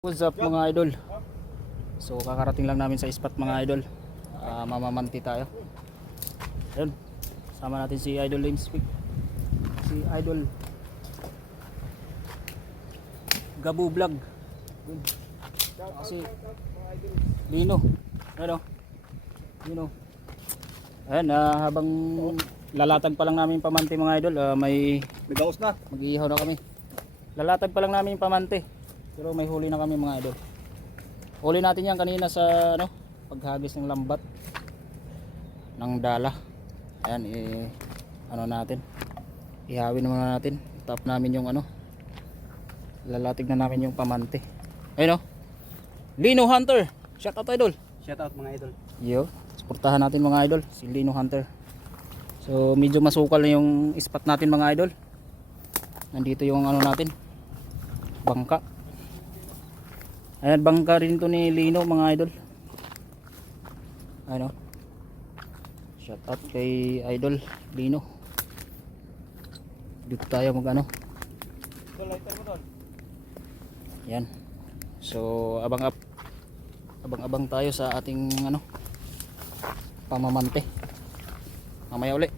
What's up mga idol? So kakarating lang namin sa spot mga idol. Mamamanti tayo. Ayun. Sama natin si Idol Limspeak. Si Idol Gabu Vlog. Ayun. Kasi Lino. Ano? Lino. Ayun, habang lalatag pa lang namin yung pamanti mga idol, may Bigaos na. mag-iihaw na kami. Lalatag pa lang namin yung pamanti. Pero may huli na kami mga idol. Huli natin yan kanina sa paghagis ng lambat ng dala. Ayan, natin. Ihawin muna natin. Tap namin yung lalatig na namin yung pamante. Ayun Lino Hunter. Shout out idol. Shout out mga idol. Yo, suportahan natin mga idol si Lino Hunter. So medyo masukal na yung spot natin mga idol. Nandito yung natin. Bangka. Ayan, bangka rin to ni Lino mga idol. Ano? Shout out kay Idol Lino. Dito tayo Lighter mo doon. Yan. So abang tayo sa ating pamamante. Mamaya uli.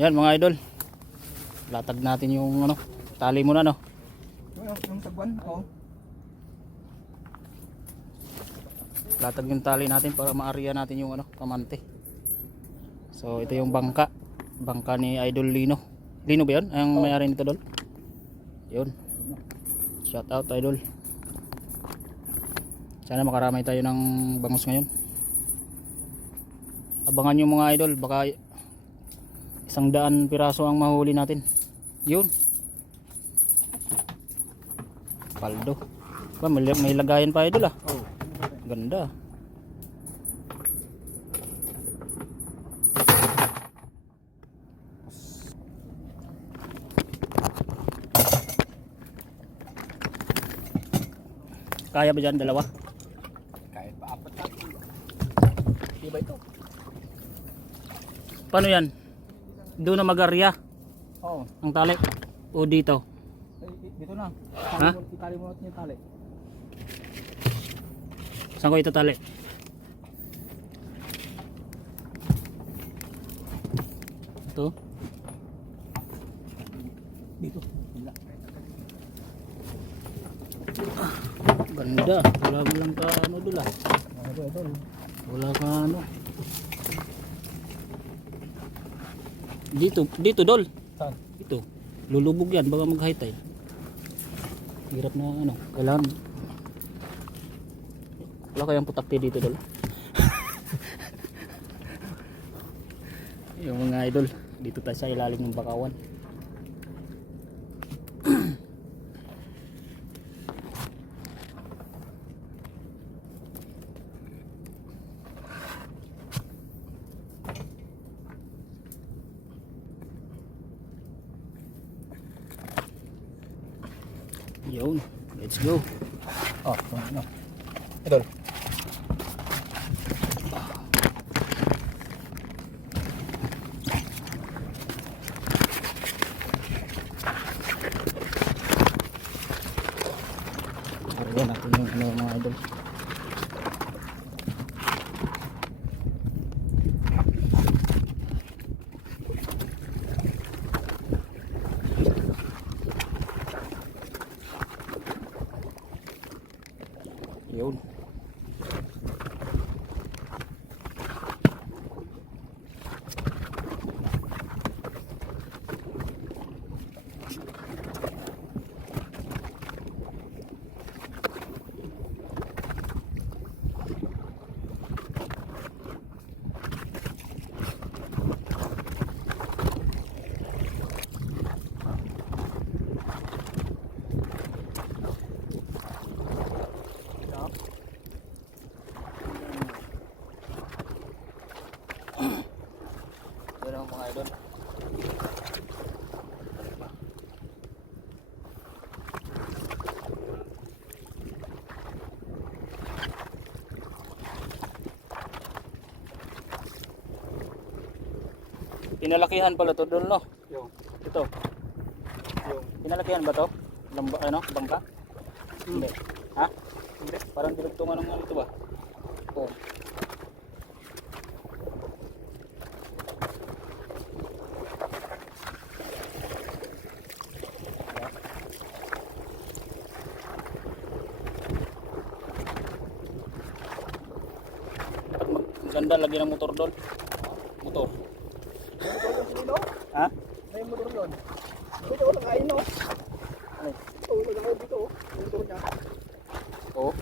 Yan mga idol. Latag natin yung tali muna Yung sagwan? Oo. Latag yung tali natin para maariya natin yung pamante. So ito yung bangka ni Idol Lino. Lino ba yun? Ang may-ari nito dol? Yun. Shout out Idol. Sana makaramay tayo ng bangus ngayon. Abangan nyo mga idol, baka 100 piraso ang mahuli natin. Yun. Paldo. May lagayan pa idol Oh. Ganda. Kaya ba dyan dalawa? Kahit pa apat natin. Di ba ito? Paano yan? Doon na magarya Oo. ang tali o dito? Dito na. Ha? Itali mo natin yung tali. Saan ko ito tali? Ito? Dito. Wala. Ganda. Wala mo lang ka dul Ito. Wala ka Dito dol. Saan? Ito. Lulubog yan baka mag-high tide. Hirap na kailangan. Wala kayang putakti dito dol. Yung mga idol, dito tayo sa ilalim ng bakawan. Yun, let's go. Oh, Idol. Ariyan natin yung mga idol. Yun. Yun ang mga idol. Pinalakihan pala to doon Yung. Ito. Yung. Pinalakihan ba to? ano, bangka? Hindi. Ha? Hindi. Parang dinugtungan ng ano ito ba? Oo. Ganda lagi ng motor doon. Motor. Ha? May motor doon. Dito ko nakain no. Ano? Oo, nakain dito. Motor niya. Oo.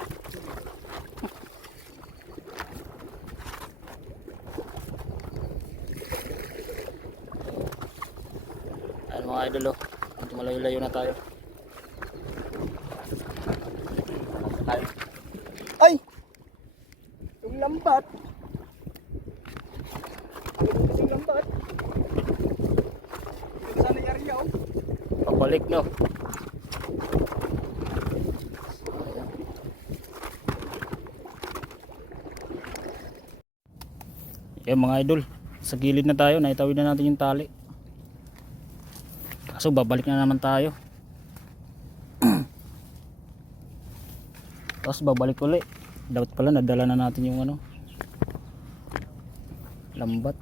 Ayun mga idol oh. Medyo malayo-layo na tayo. Ay! Yung lambat. Yung lambat. Yung sana yung area oh. Pabalik no. Ayan mga idol, sa gilid na tayo, naitawid na natin yung tali. Kaso babalik na naman tayo. Tapos babalik ulit. Dapat pala nadala na natin yung ano, lambat.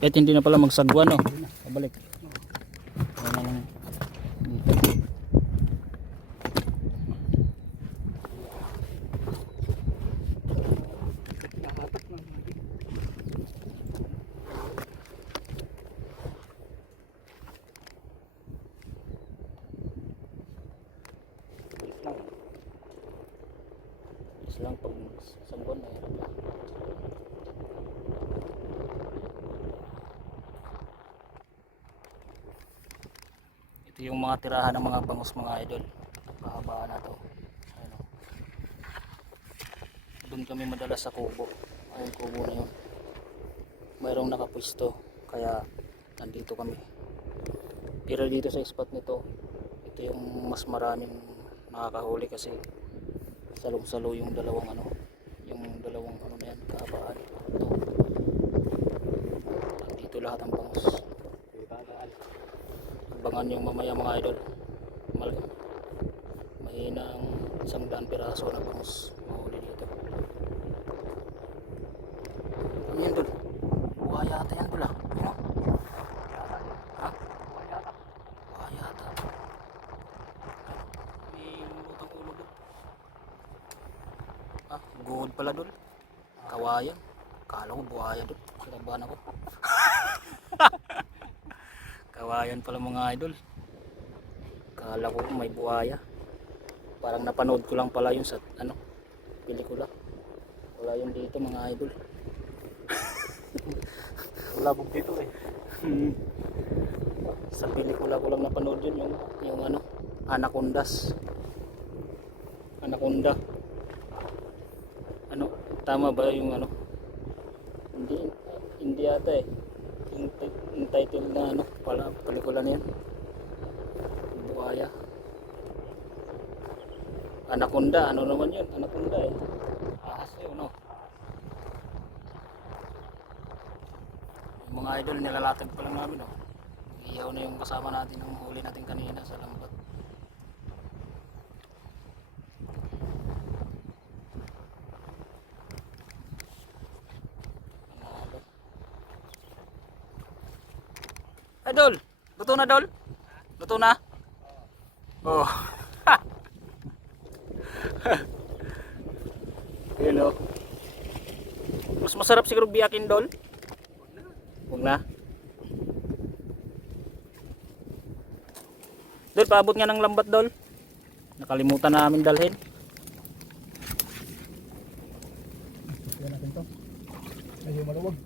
Kahit hindi na pala magsagwa no. Pabalik. Ayan na lang. Dito. Nakatak lang. Lang pag sagwan na hirap lang. Ito yung mga tirahan ng mga bangus mga idol. Kahabaan na to. Ayun, oh. Doon kami madalas sa kubo. Ayun kubo na yun. Mayroong nakapwisto kaya nandito kami. Pero dito sa spot nito, ito yung mas maraming nakakahuli kasi salong-salo yung dalawang ano, na yan, kahabaan. Ito. Dito lahat ang bangus. Abangan yung mamaya mga idol. Mahina ang 100 piraso na bangus mahuli dito. Ano yan dul? Buhaya ata yan dul ah. Ano? Ha? Buhaya ata. May lutang ulo dul. Ah, good pala dul. Kawayan. Kala ko buhaya dul. Kinabahan ako. Kawayan pala mga idol. Kala ko may buhaya. Parang napanood ko lang pala yun sa ano, pelikula. Wala yun dito mga idol. Wala po dito eh. Sa pelikula ko lang napanood yun yung ano, Anacondas. Anaconda. Ano, tama ba yung ano? Hindi ata eh. Yung title na ano, pala pelikula na yan. Buhaya. Anaconda, ano naman yun? Anaconda eh. Ahas yun, no? Yung mga idol, nilalatag pa lang namin, no? Iyaw na yung kasama natin ng huli natin kanina sa lambat. Idol, luto na dol? Luto na? Oh. Hello. Mas masarap siguro biyakin dol? Huwag na. Dol, paabot nga ng lambat dol. Nakalimutan namin dalhin. Yan natin to. Medyo maluwag.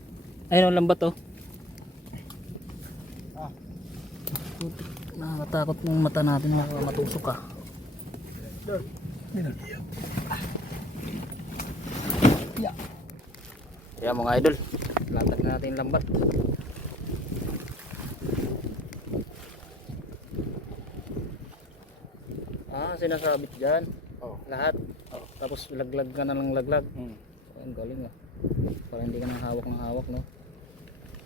Ayun ang lambat oh. Ah. Nakakatakot ng mata natin na matusok ka. Dol. Minal. Yeah. Kaya mga idol, latag na natin yung lambat. Sinasabit dyan. Oo. Lahat. Oo. Tapos laglag ka na ng laglag. Hmm. Ang galing ah. Para hindi ka nang hawak ng hawak, no?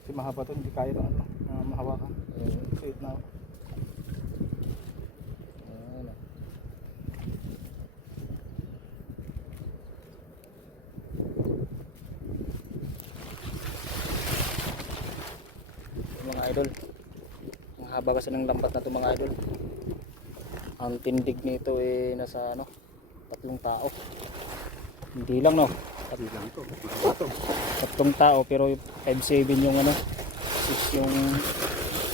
Kasi mahaba to, hindi kaya ng ano, mahawakan. Oo. Sweet na ako. Ano. Mga idol. Ang haba kasi ng lambat na to mga idol. Ang tindig nito nasa 3 tao. Hindi lang no. Hindi lang to. 3 tao pero 5'7" yung 6 yung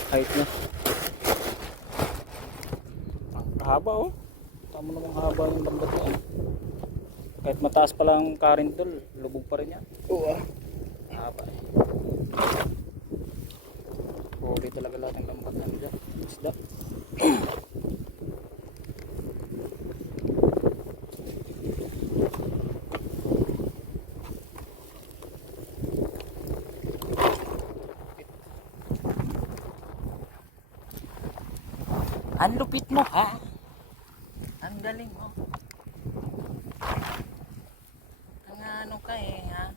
height niya. Ang haba oh. Tama namang haba yung lambat niya. Kahit mataas pa lang current doon, lubog pa rin yan. Oo ah. Haba eh. Okay talaga lahat ng lambat na dyan. Isda. Ang lupit mo ha? Ang galing mo. Ang ano ka ha?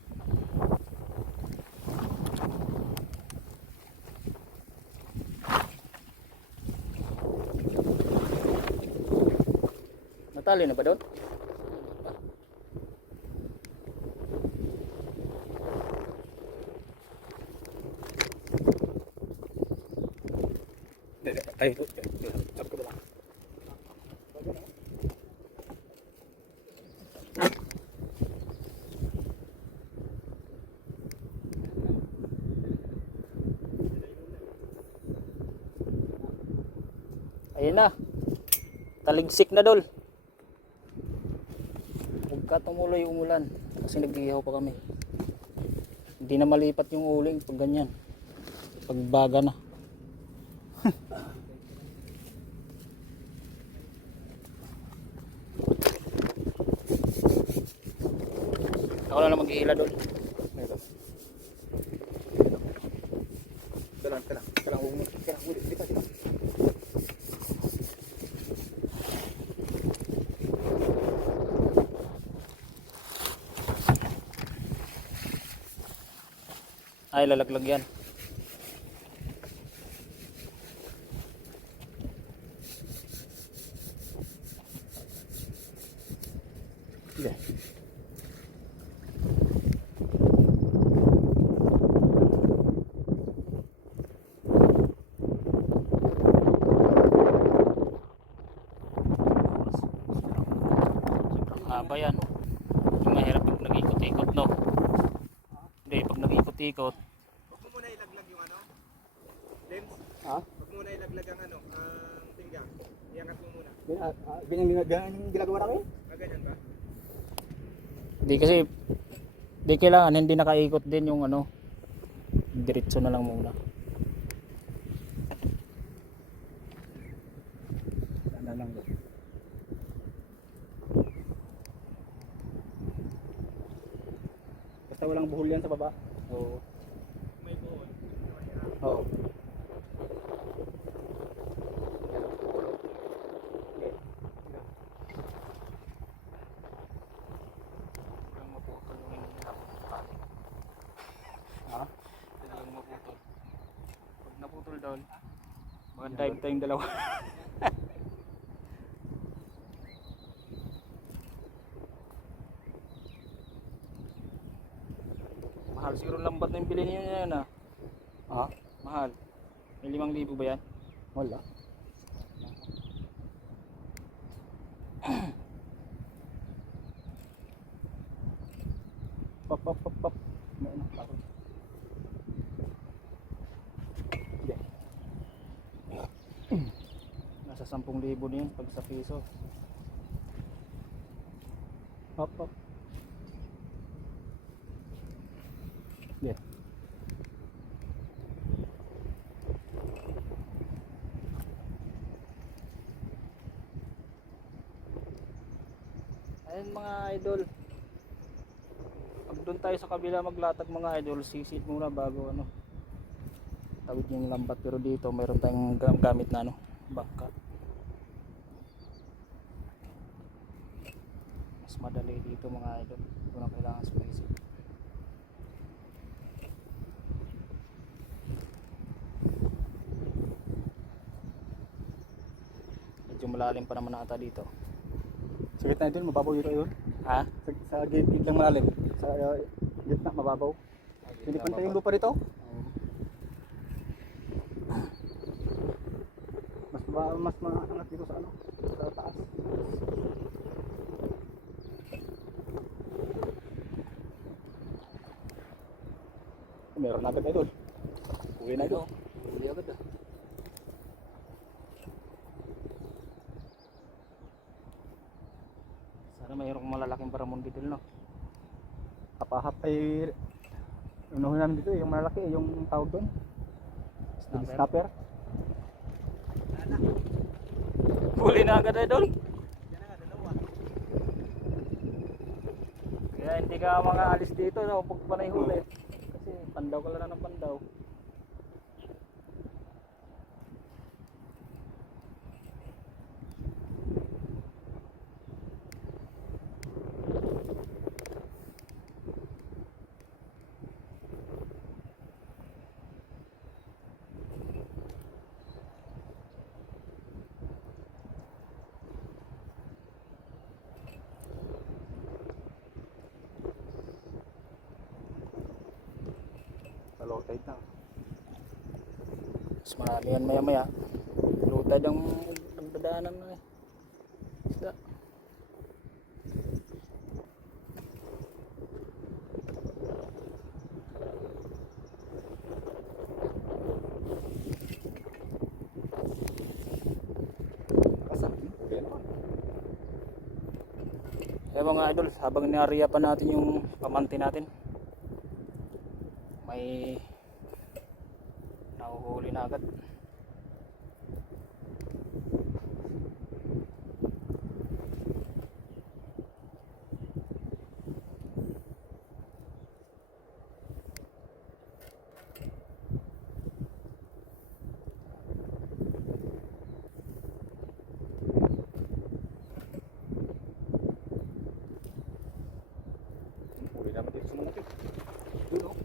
Natali na ba doon? Ay, ito. Sabi ko ba lang? Ayun na. Taligsik na dol. Huwag ka tumuloy umulan. Kasi nag-iihaw pa kami. Hindi na malipat yung uling pag ganyan. Pag baga na. Ako na lang mag-ihila dol. Ito. Ito lang. Hindi pa. Ay, lalaglag yan. Hindi. Haba yan. Yung mahirap pag nag-ikot-ikot, no? Hindi, pag nag-ikot-ikot. Huwag mo muna ilaglag yung lens. Ha? Huwag muna ilaglag ang ang pinggang. Iangat mo muna. Ganyan yung ginagawa namin? Ganyan ba? Hindi kasi, di kailangan, hindi nakaikot din yung diretso na lang muna. Sana lang doon. Basta walang buhol yan sa baba. Oo. May buhol. Oo. Yung maputol yung Ha? yung maputol. Pag naputol doon, mag-dive tayong dalawa. Mahal siguro lambat na yung bilhin nyo yan ah. Ha? Mahal. May 5,000 ba yan? Wala. Pop. May ano, takot. Hindi. Nasa 10,000 na yun pag sa piso. Pop. Hindi. Ayun mga idol. Pag doon tayo sa kabila maglatag mga idol, sisit muna bago tawid yung lambat, pero dito mayroon tayong gamit na bangka. madali dito mga idol. Ito na kailangan sumisip. Medyo malalim pa naman ata dito. Sa gitna idol, mababaw dito idol. Ha? Sa gitna lang malalim. Sa gitna mababaw. Hindi pantay yung lupa dito. Mas maangat dito sa ano? Sa taas. Meron na agad idol. Uwi na idol. Huli agad ah. Sana mayroong malalaking baramon dito no. Kapahap ay unuhin namin dito yung malaki, yung tawag doon. Snapper. Huli na agad idol. Kaya hindi ka mga alis dito no, pag panay huli. Kasi pandaw ka lang ng pandaw. Low tide na. Mas marami yan maya maya. Lutad ang nagdadaanan na eh. Isda. Kaya mga idol, habang niariya pa natin yung pamante natin, may nahuhuli na agad. Uwi naman dito sa malaki. Doon oh.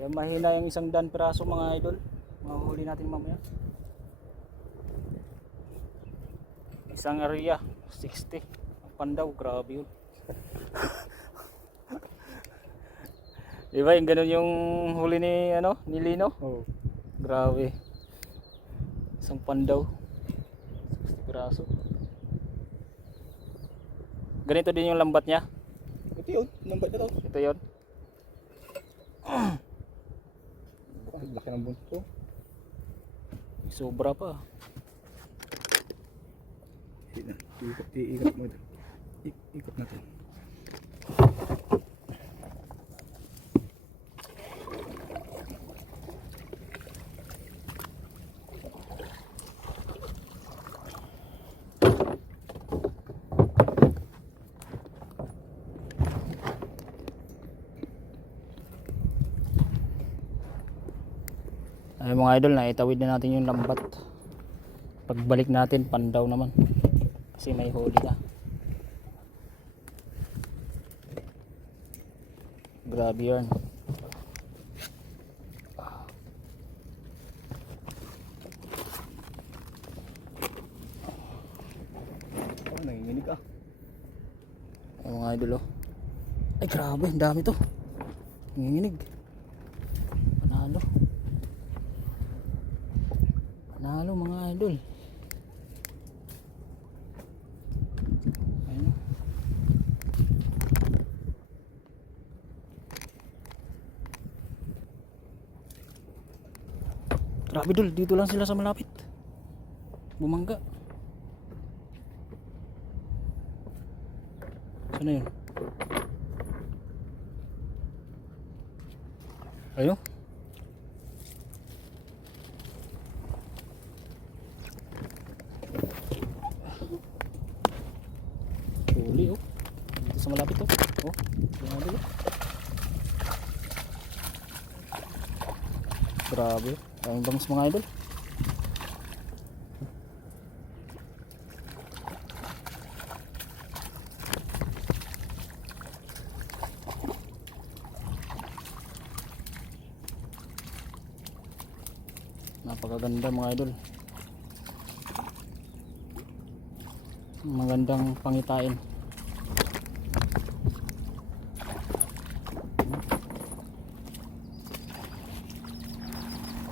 Kaya mahina yung isang dan piraso mga idol. Mahuhuli natin mamaya. Isang area 60. Ang pandaw, grabe yun. Diba yung ganun yung huli ni ano, ni Lino? Oh. Grabe. Isang pandaw. 60 piraso. Ganito din yung lambat niya. Ito yun, number na to. Ito yun. Laki ng bunto. Sobra pa. Iikot mo ito. Ikot natin. Ay mga idol, naitawid na natin yung lambat. Pagbalik natin, pandaw naman. Kasi may huli na. Grabe yan. Oh, nanginginig ka. Ay mga idol oh. Ay grabe, ang dami to. Nanginginig. Panalo. Panalo mga idol. Ayun. Grabe dul, dito lang sila sa malapit. Bumangga. Sana yun? Ayun. Huli oh. Dito sa malapit oh. Oh, grabe oh. Grabe. Daming bangus mga idol. Napakaganda mga idol. Magandang pangitain.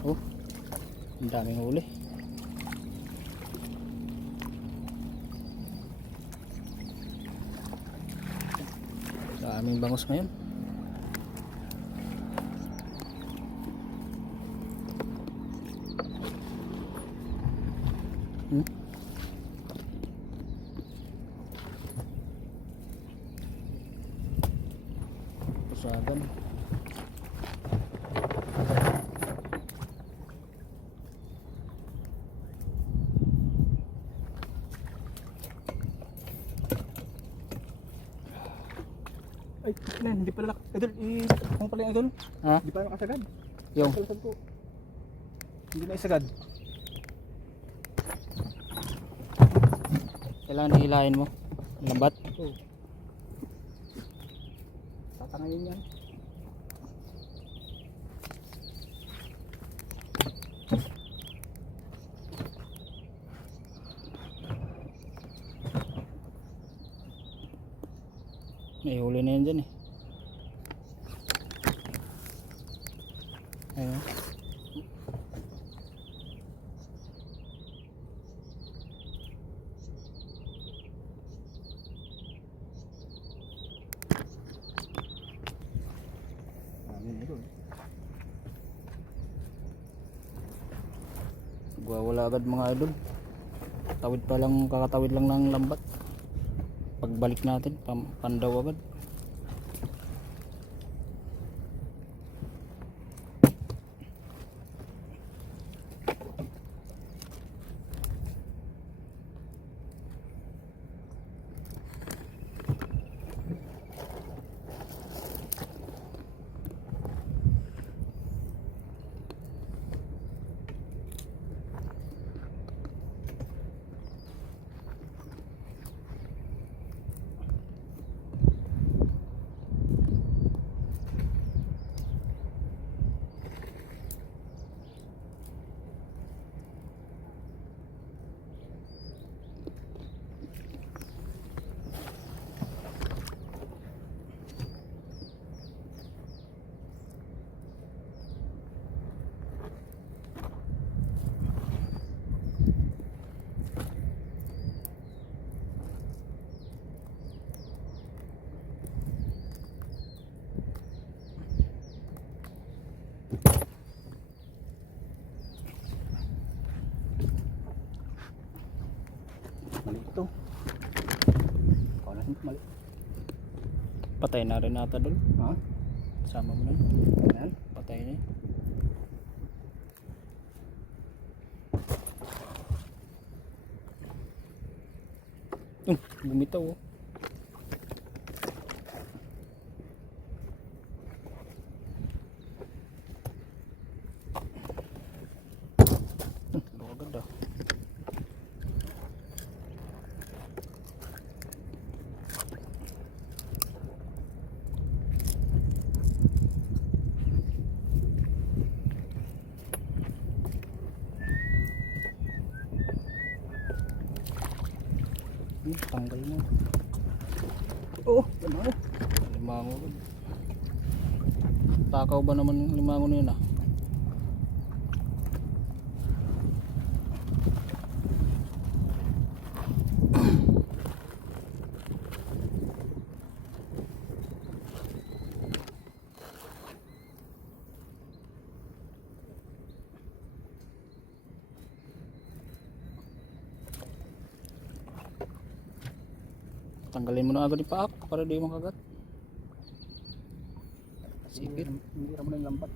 Oh, ang daming huli. Daming bangus ngayon. Pusagan. Ay, hindi pala idol, kung pala yung idol, Ha? hindi pa nakasagad. Yung Palasag ko. Hindi na isagad. kailangan hihilahin mo. Lambat. Oo. Tatangayin yan. May huli na yan dyan eh. Ayun. Amin idol. Wala agad mga idol. Tawid pa lang, kakatawid lang ng lambat. Pagbalik natin, pandaw agad. Mali ito. Wala hindi mali. Patay na rin ata doon. Ha? Sama mo na. Yan. Patay na. Bumitaw oh. Agad ah. Tanggal mo. Oo, ano? Limango. Takaw ba naman yung limango na yun ah? Tanggalin mo na agad yung paak para di makagat. Sipit. Hindi naman yung lambat.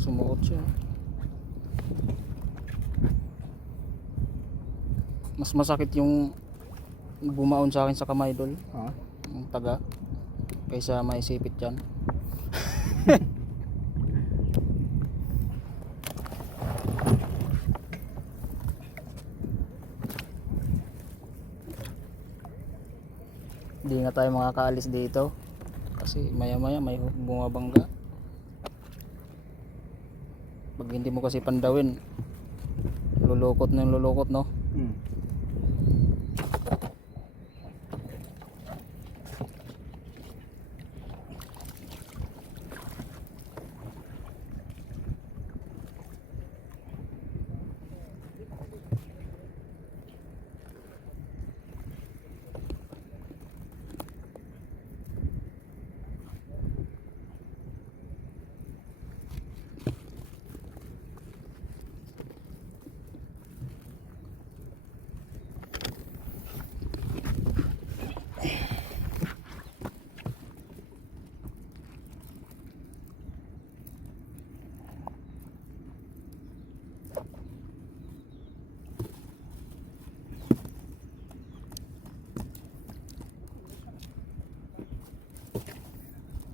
Sumuot siya. Mas masakit yung bumaon sa akin sa kamay idol. Ha? Yung taga. Kaysa maisipit yan. Hindi nga tayo makakaalis dito. Kasi maya maya may bumabangga. Pag hindi mo kasi pandawin, lulukot na yung lulukot, no? Hmm.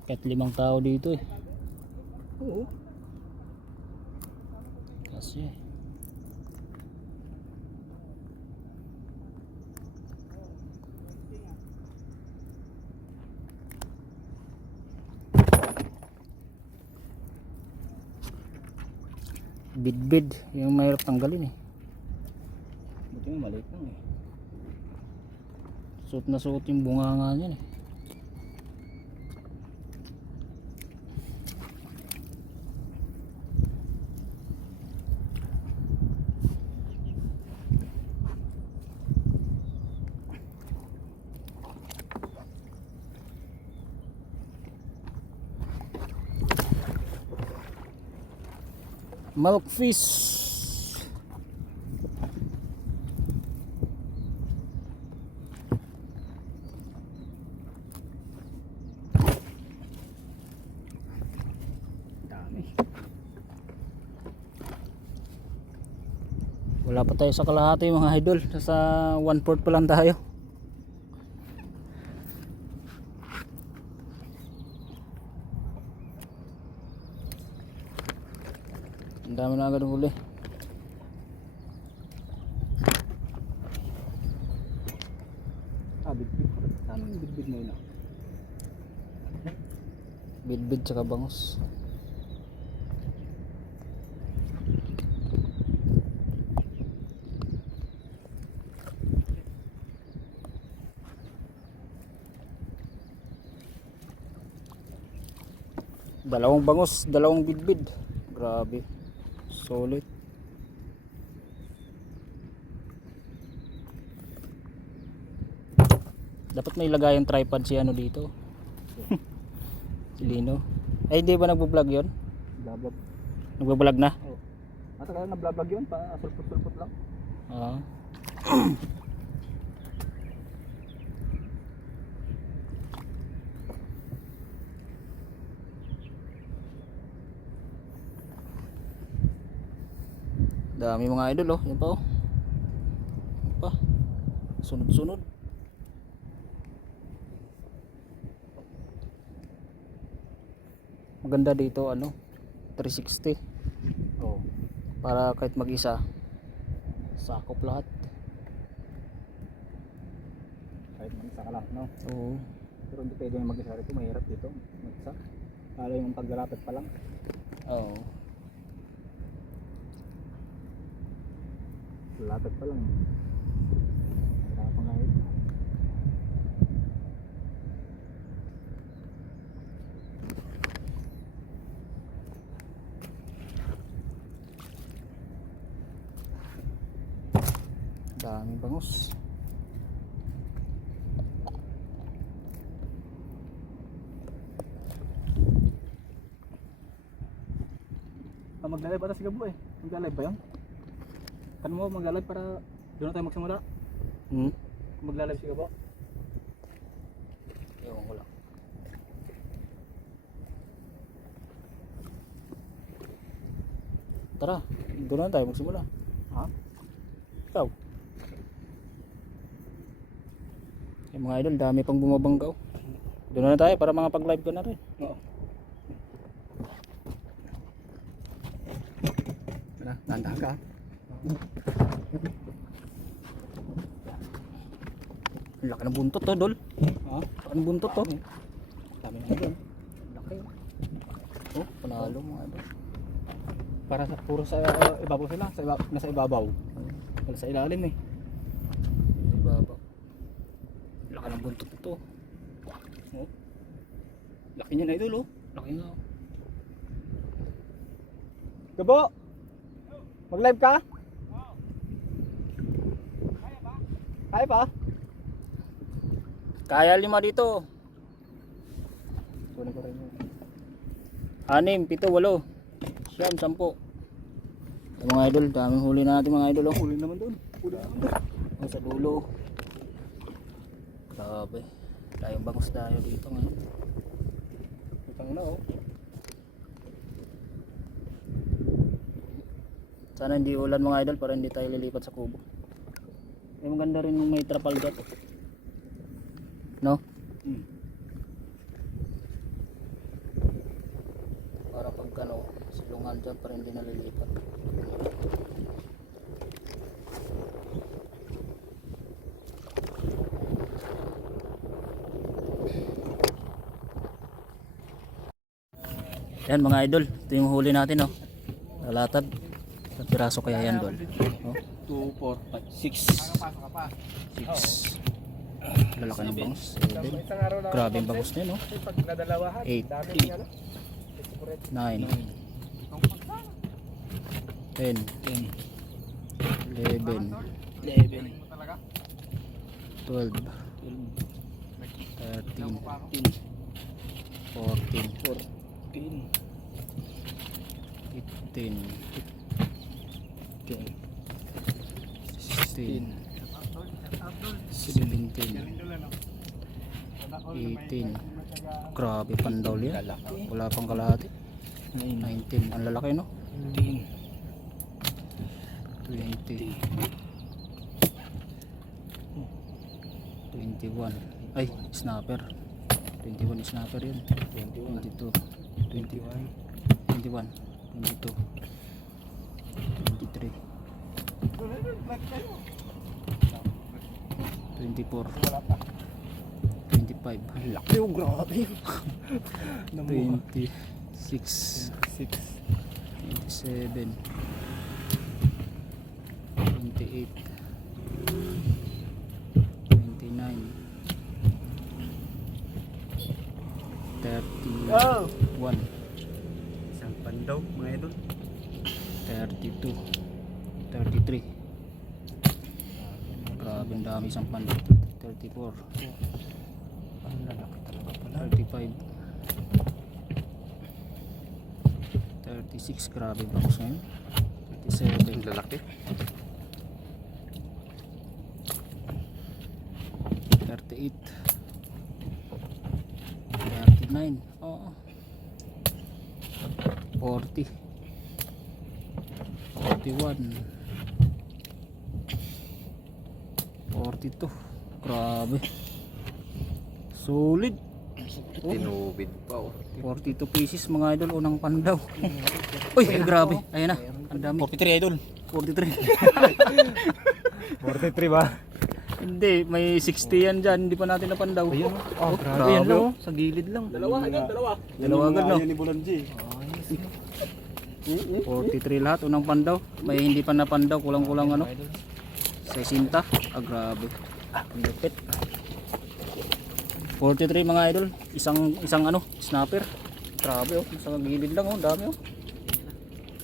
Kahit 5 tao dito eh. Oo. Kasi bidbid yung mahirap tanggalin eh. Buti nga maliit lang eh. Suot na suot yung bunganga niyan eh. Milkfish. Dami. Wala pa tayo sa kalahati mga idol. Sa 1/4 pa lang tayo. Ang dami na agad huli. Ah, bidbid. Saan yung bidbid mo yun ah? Bidbid tsaka bangus. Dalawang bangus, dalawang bidbid. Grabe. Solid. Dapat may lagay yung tripod si ano dito. Si Lino. Ay hindi ba nagbo-vlog 'yon? Blablog. Nagbo-vlog na? Oo. Matagal na blablog yun. Pa sulpot-sulpot lang. Oo. Dami mga idol oh, yan pa oh. Yan pa. Sunod-sunod. Maganda dito ano, 360. Oo. Para kahit mag-isa, sakop lahat. Kahit mag-isa ka lang, no? Oo. Pero hindi pwede yung mag-isa rito. Mahirap dito. Mag-isa. Lalo yung paglalapit pa lang. Oo. Lalapit pa lang. Mahirap pa nga ito. Daming bangus. Ah, magla-live ata si Gabo eh. Magla-live ba yun? Tanong mo magla-live para doon na tayo magsimula. Hmm? Magla-live si Gabo. Ewan ko lang. Tara, doon na tayo magsimula. Ha? Ikaw? Yung mga idol, dami pang bumabanggaw. Doon na tayo para mga pag-live ka na rin. Oo. Wala, tanda ka. Ang laki ng buntot to, Dol. Ha? Laki ng buntot to. Dami na doon. Laki. Oh, panalo mga idol. Para sa puro sa ibabaw sila, nasa ibabaw. Wala sa ilalim eh. Ibaba. Laki ng buntot to. Oh. Laki niya na idol oh. Laki na. Gabo! Mag-live ka? Kaya pa? Kaya 5 dito. Kunin ko rin yun. 6, 7, 8. Siyam, 10. Yung mga idol, daming huli na natin mga idol. Oh. Huli naman doon. Huli naman doon. Oh, sa dulo. Grabe. Tayong bangus tayo dito ngayon. Utang na oh. Sana hindi ulan mga idol para hindi tayo lilipat sa kubo. Eh maganda rin yung may Trafalgar. No? Hmm. Para pag ano, silungan dyan para hindi nalilipat. Yan mga idol, ito yung huli natin oh. Lalatad. Sa piraso kaya yan Dol. Oh. 2, 4, 5, 6. 6. Lalaki ng bangus. 7. Grabe yung bangus na yun oh. Pag nadalawahan, 8. dami ng ano. 9. 10. 11. 12. 13. 14. 15. 16. 17. 18. Grabe pandaw yan. Wala pang kalahati. 19. Ang lalaki no? 20. 21. Ay, snapper. 21 snapper yun. 22. 21. 22. 23. 24. 25. Laki oh, grabe. 26. 6. 27. 28. 29. 31. Isang pandaw mga idol. 32. 33. Grabe ang dami isang pan. 34. Ang lalaki talaga pala. 35. 36. Grabe ba ko sa'yo? 37. Lalaki. 38. 39. Oo. 40. 41. 42. Grabe. Solid. Tinubid pa oh. 42 pieces mga idol, unang pandaw. Uy, grabe. Ayan na. Ang dami. 43 idol. 43. 43 ba? Hindi, may 60 yan dyan. Hindi pa natin napandaw. Ayun oh. grabe. Ayan lang oh. oh. Sa gilid lang. Dalawa dalawa. Dalawa agad no. Ni Bulanji. 43 lahat, unang pandaw. May hindi pa napandaw, kulang-kulang ano. 60. Ah, grabe. Ang lupit. 43 mga idol. Isang ano, snapper. Grabe oh, sa gilid lang oh, dami oh.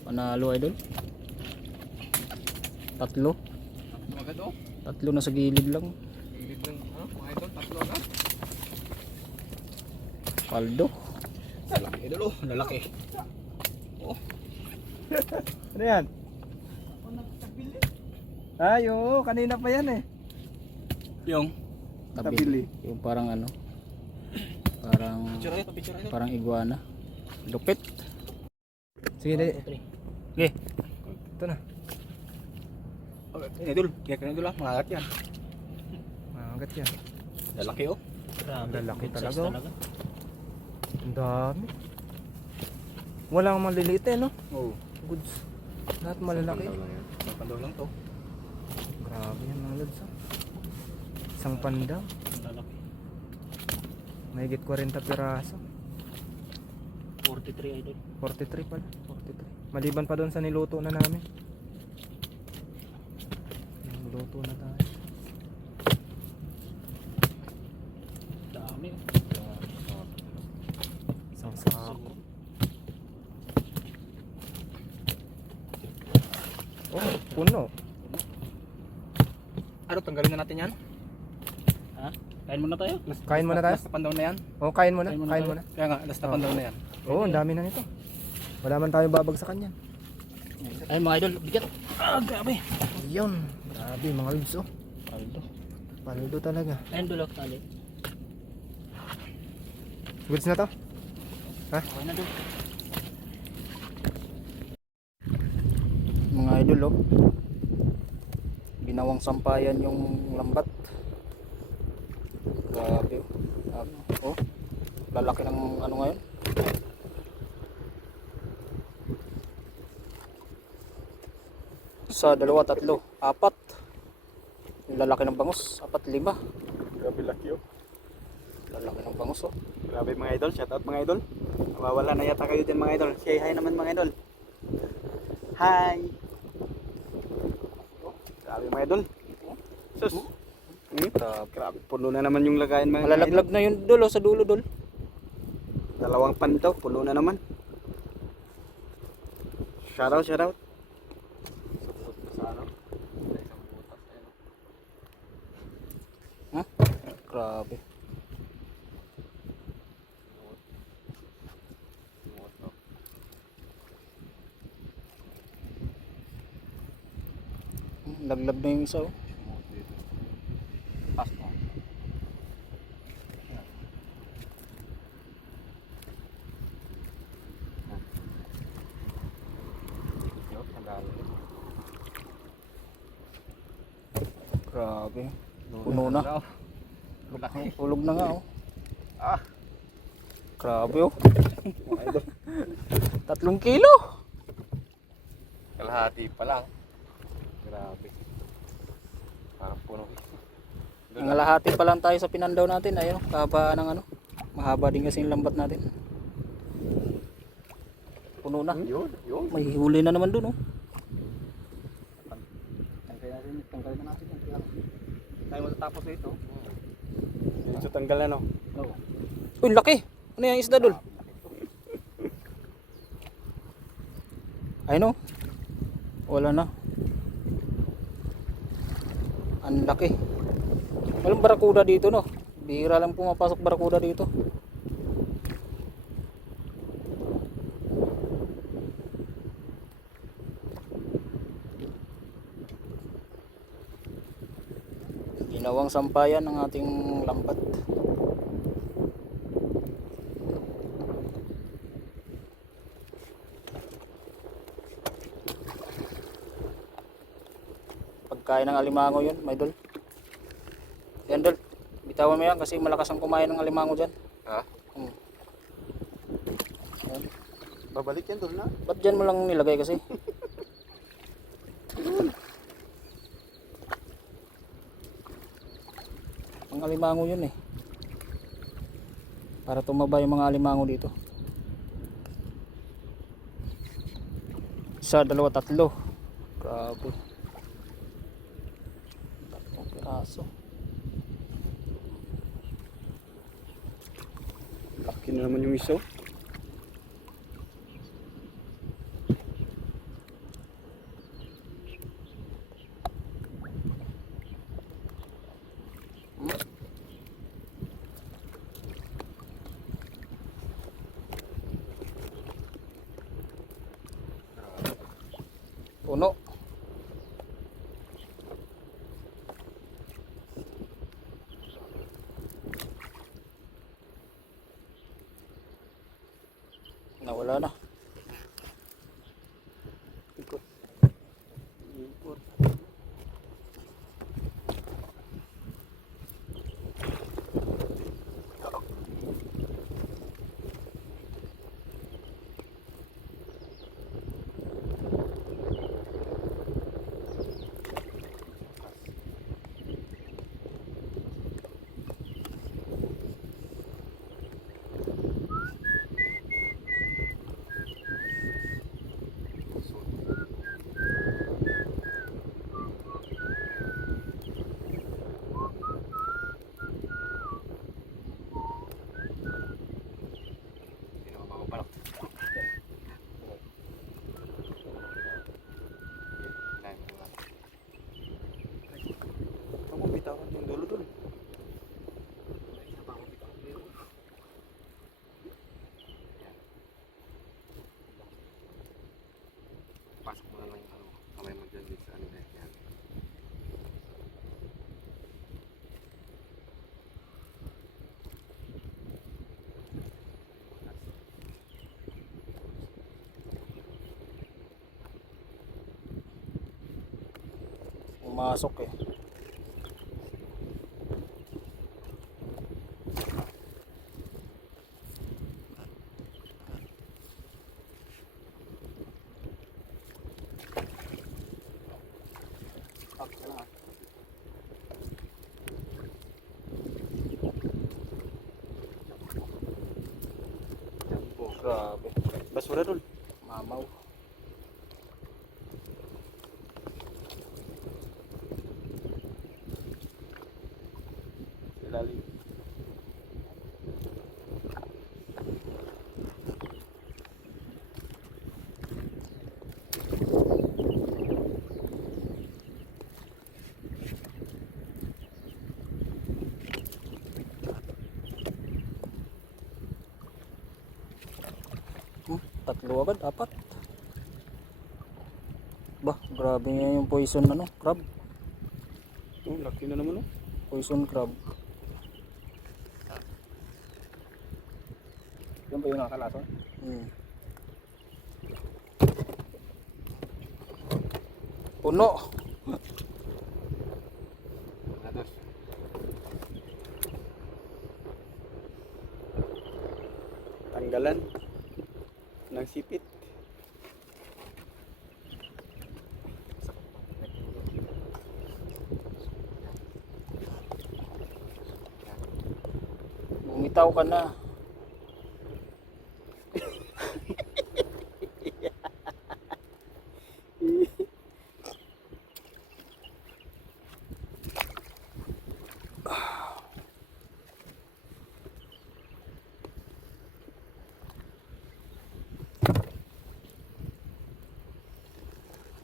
Panalo idol. Tatlo. Agad oh. Tatlo na sa gilid lang. Gilid lang. Ano? Mga idol, tatlo agad. Paldo. Lalaki idol oh. Lalaki. Ano yan? Ay, oo, kanina pa yan eh. Yung Tabili. Yung parang ano. Parang Picture idol. parang iguana. Lupit. Sige, dali. Okay. Ito na. Okay, idol. Kaya ka idol ah, mangagat yan. Mangagat yan. Lalaki oh. Grabe. Lalaki Good size talaga, oh. Ang dami. Walang maliliit eh, no? Oo. Goods. Lahat malalaki. Isang pandaw lang to. Grabe yan mga lods. Oh. Isang pandaw. Lalaki. Mahigit 40 piraso. 43 idol. 43 pala. 43. Maliban pa doon sa niluto na namin. Niluto na tayo. Dami. Isang sako. Oh, puno. Ano, tanggalin na natin yan? Ha? Kain muna tayo. Kain muna tayo? Last na pandaw na yan? Oh, kain muna. Kain muna Kain tayo. muna. Kaya nga, last na pandaw na yan. Oo, ang dami na nito. Wala man tayo babagsakan yan. Ay mga idol, bigat. Ah, grabe. Yun. Grabe mga lods oh. Aldo. Paldo talaga. Ayun dulok tali. Goods na to? Okay na dul. Mga idol oh. Ginawang sampayan yung lambat. Grabe oh. Oh. Lalaki ng ano ngayon. Sa 2, 3, 4. Yung lalaki ng bangus, 4, 5. Grabe laki oh. Lalaki ng bangus oh. Grabe mga idol, shout out mga idol. Mawawala na yata kayo din mga idol. Say hi naman mga idol. Hi. Oh, grabe mga idol. Sus. Grabe, puno na naman yung lagayan mga Malalaglag na yun dul oh, sa dulo dul. Dalawang pan daw, puno na naman. Shout out, shout out. Ha? Grabe. Laglag na yung isa oh. Grabe. Puno na. Hulog na nga oh. Ah. Grabe oh. 3 kilo. Kalahati pa lang. Grabe. Parang puno. Nangalahati pa lang tayo sa pinandaw natin. Ayun, kahaba ng ano. Mahaba din kasi yung lambat natin. Puno na. Yun, yun. May huli na naman dun oh. Tanggalin na natin yung tayo matatapos ito. Ito tanggal na no? Oo. Uy, laki! Ano yung isda dul? Ayun oh. Wala na. Ang laki. Walang barakuda dito no. Bihira lang pumapasok barakuda dito. Ginawang sampayan ng ating lambat. Pagkain ng alimango yun, may dol. Yan dol, bitawan mo yan kasi malakas ang kumain ng alimango dyan. Ha? Yan. Babalik yan doon na. Ba't dyan mo lang nilagay kasi? Ang alimango yun eh. Para tumaba yung mga alimango dito. 1, 2, 3. Grabe. 3 piraso. Laki na naman yung iso. Puno. Nawala na. Ikot. Ikot. Hindi naman makapalak. Ako bitawan yung dulo dun. Pasok mo na lang yung ano, kamay mo dyan dito sa ano na yan. Pumasok eh. Grabe. Basura dun. Mamaw. Ilalim. Tatlo agad, apat. Bah, grabe nga yung poison ano, crab. Oh, laki na naman oh. Poison crab. Yan ba yung nakakalason? Hmm. Puno. Ados. Tanggalan ng sipit. Bumitaw ka na.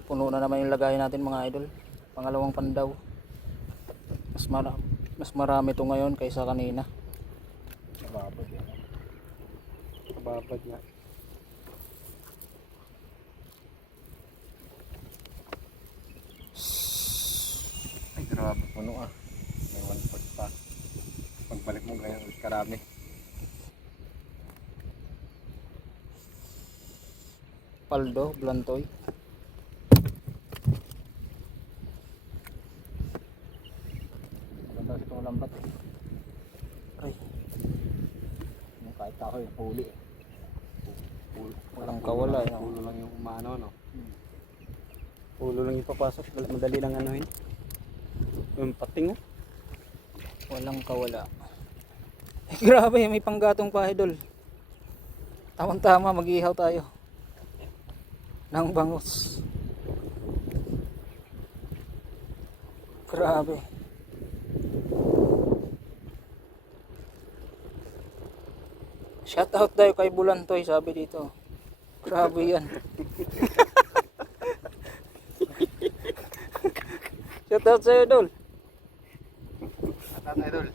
Puno na naman yung lagayan natin mga idol. Pangalawang pandaw. Mas marami to ngayon kaysa kanina. Nababad yan. Kababad nga. Ay, grabe puno ah. May 1/4 pa. Pagbalik mo ganyan ulit karami. Paldo, blantoy. Maganda sa itong lambat. Ay, Yung kahit ako yung huli. walang kawala. Ulo lang yung umano, no? Ulo lang ipapasok. Madali lang anuhin. Yung pating, oh. Walang kawala. Ay, grabe, may panggatong pa idol. Tamang tama, mag-ihaw tayo ng bangus. Grabe. Shout out tayo kay Bulantoy, sabi dito. Grabe yan. Shout out sa'yo, Dol. Atat, idol.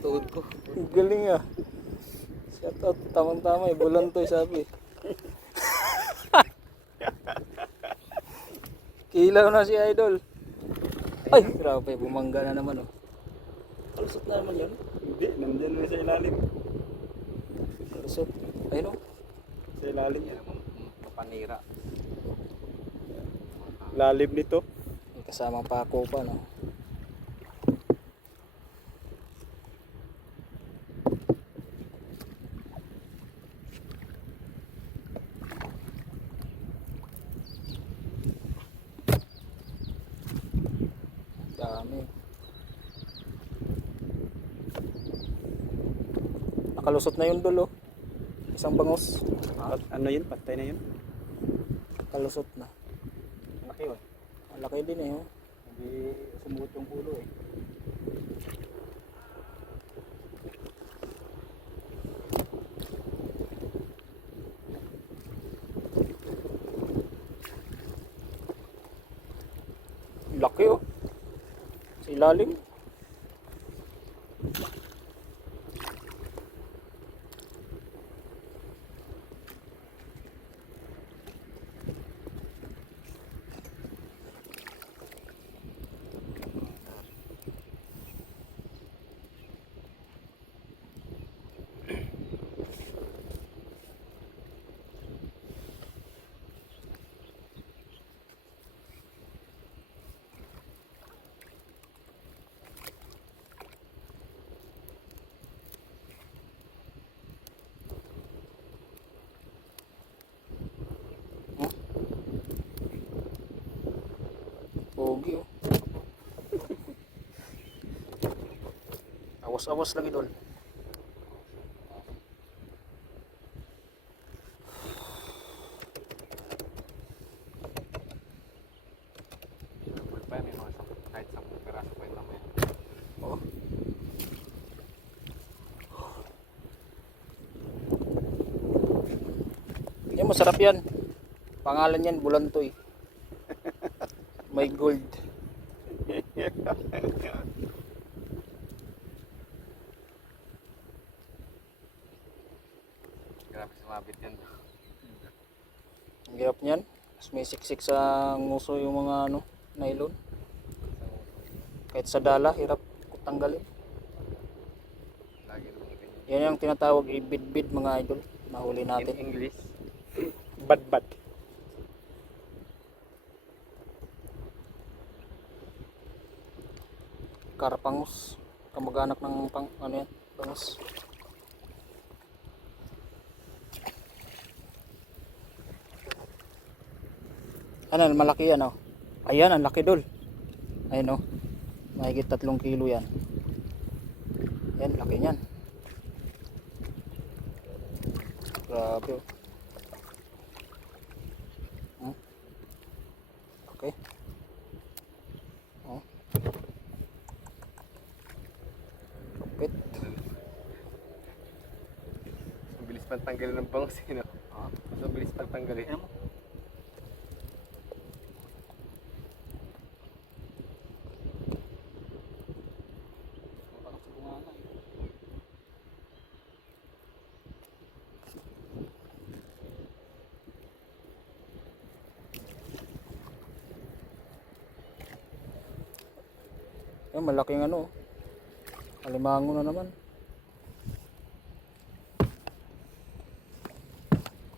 Tuhod ko. Galing ah. Shout out, tamang-tama eh. Bulantoy, sabi. Kilaw na si Idol. Ay, grabe. Bumangga na naman oh. Kalusot na naman yun. Hindi, nandyan na sa ilalim. Kalusot. Ayun oh. Sa ilalim. Yan ang mapanira. Lalim nito. May kasamang pako pa no. Dami. Nakalusot na yun Dol oh. Isang bangos. Ano yun? Patay na yun? Kalusot na. Laki oh. Ang laki din eh. Oh. Hindi sumuot yung ulo eh. Laki oh. Sa ilalim. Pogi oh. Awas-awas lagi doon. May mga kahit 10 peraso pa ito. Oh. Yan, masarap yan. Pangalan yan, Bulantoy. May gold. Grabe sumabit yan. Ang hirap niyan. Mas may siksik sa nguso yung mga ano, nylon. Kahit sa dala, hirap tanggalin. Lagi naman ganyan. Yan yung tinatawag ibid-bid mga idol. Nahuli natin. In English. Bad. Karapangus. Kamag-anak ng ano yan, pangus. Ano, malaki yan oh. Ayan, ang laki dol. Ayun oh. Mahigit 3 kilo yan. Yan, laki niyan. Grabe oh. Okay. Oh. Kapit. Ang bilis pang tanggalin ng bangus. No? Mas ang bilis pang tanggalin. Yan, malaking ano. Alimango na naman.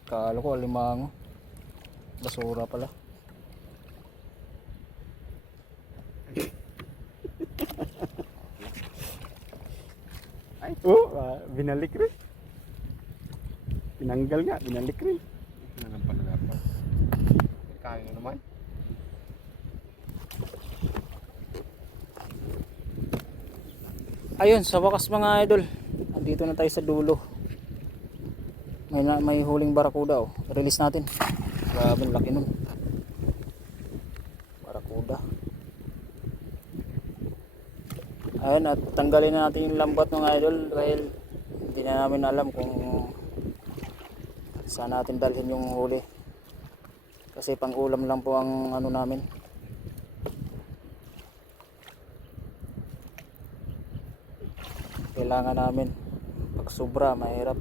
Kala ko alimango. Basura pala. Ay, binalik rin. Tinanggal nga, binalik rin. Ano lang pala dapat. Kaya na naman. Ayun, sa wakas mga idol. Andito na tayo sa dulo. May huling barakuda oh. Release natin. Grabe, laki nun. Barakuda. Ayun, at tanggalin na natin yung lambat mga idol dahil hindi na namin alam kung saan natin dalhin yung huli. Kasi pang ulam lang po ang ano namin. Kailangan namin. Pag sobra, mahirap.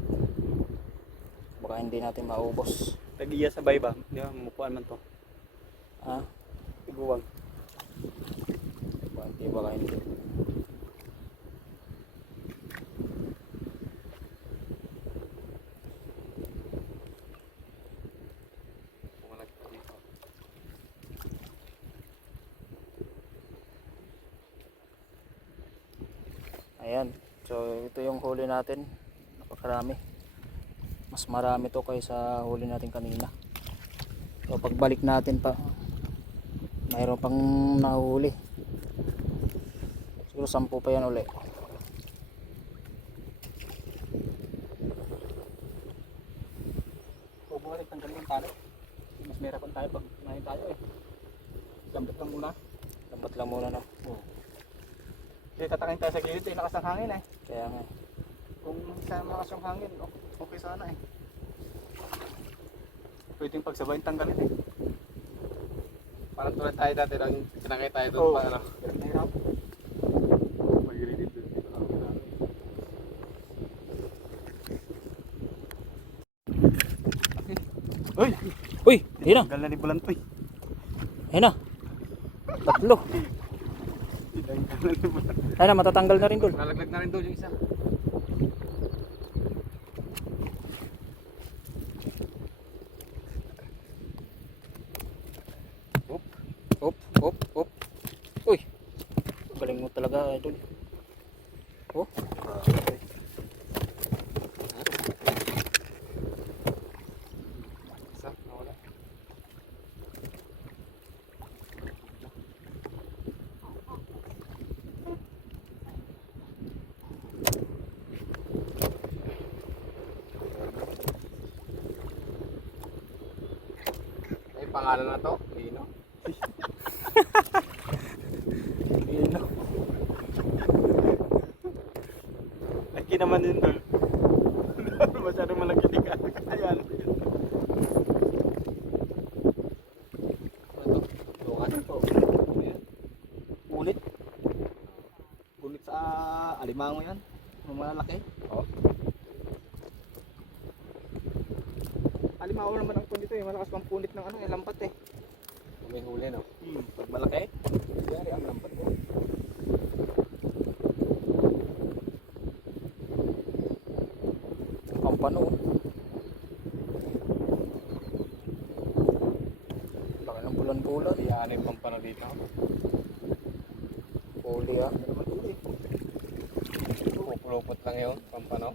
Baka hindi natin maubos. Tagiya sa bayba, di ba? Mamupuan man to. Ha? Iguwang. Baka hindi. Pumalag pa dito. Ayan. So, ito yung huli natin. Napakarami. Mas marami to kaysa huli natin kanina. So, pagbalik natin pa, mayroon pang nahuli. Siguro 10 pa yan uli. tanggalin yung tali. Mas merapan tayo pag kumain tayo eh. Lambot lang muna. Lambat lang muna, no? Hindi, tatakain tayo sa gilid eh, lakas ng hangin eh. Kaya nga. Kung sana malakas yung hangin, okay sana eh. Pwedeng pagsabayin tanggalin eh. Parang tulad tayo dati lang, sinakay tayo doon Oo. pa ano. Pero nahirap. Pag-ready doon. Dito lang ako namin. Uy! Uy! Yun na! Tanggal na ni Bulantoy. Ayun na! Tatlo! Tanggal na ni Bulantoy. Ayun na, matatanggal na rin doon. Nalaglag na rin doon yung isa. Op, op, op. Uy! Galing mo talaga, idol. Oh, Isa, nawala. Ay, pangalan na to, Lino. yun na. Laki naman yun doon. Masyadong malaki di ka. Ayan. Ano to? Lukas to. Ulit. Ulit sa alimango yan. Yung malalaki. Oh. Alimango naman ang punit eh. Malakas pang punit ng ano, yung lampat eh. May huli no? Pag malaki, yari ang lampat ko. Kampano. Laki ng bulan-bulan. Iyahan yung pampano dito. Huli ah. Ano naman ulit. Pupulupot lang yun, pampano.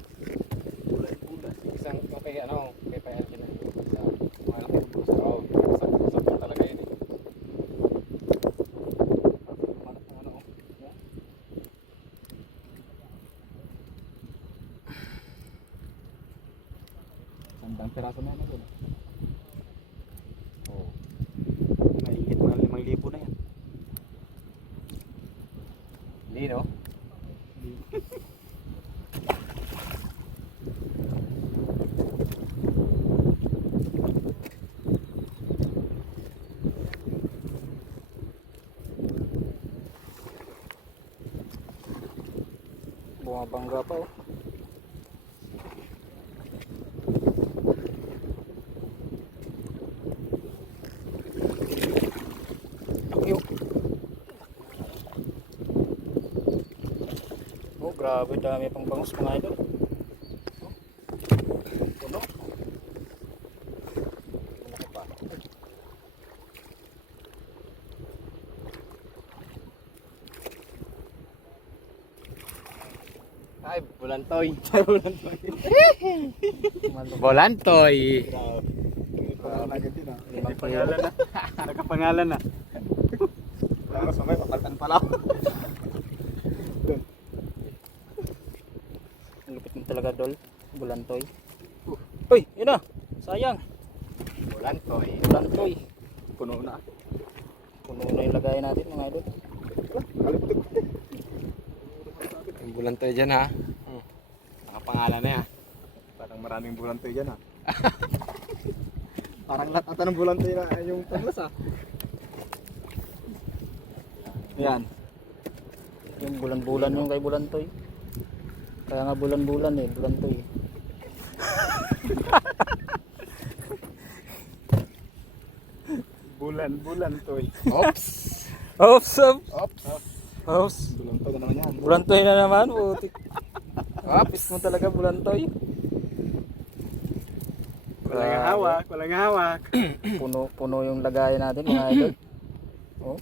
Kulay-kulay. Isang, okay, ano, may payan sila sa mga laki. Oo, sa talaga yun eh. Sandang piraso na yan. Oo. Mahigit na 5,000 na yan. Lino? Bumabangga pa oh. Laki oh. Oh, grabe dami pang bangus mga idol. Oh. Puno. Malaki pa. Ay, bulantoy. Bulantoy. Malaki. Bulantoy. Parang agad din ah. Limang Nagpangalan na. Nagkapangalan na. Tapos mamay, papaltan pala ako. Ang lupit mo talaga, Dol. Bulantoy. Uy, yun na. Sayang. Bulantoy. Bulantoy. Puno na. Puno na yung lagayan natin mga idol. Kaliptig. Yung bulantoy dyan ha. Nakapangalan na yan. Parang maraming bulantoy dyan ah. Parang lahat ata ng bulantoy na yung panglas ah. Yan. Yung bulan-bulan yung kay Bulantoy. Kaya nga bulan-bulan eh, Bulantoy. Bulantoy. Oops. Oops, oops, Oops. oops. Bulantoy na naman yan. Bulantoy na naman, putik. Oops. Kapit mo talaga, Bulantoy. Walang hawak, walang hawak. Puno yung lagayan natin mga idol. Oh.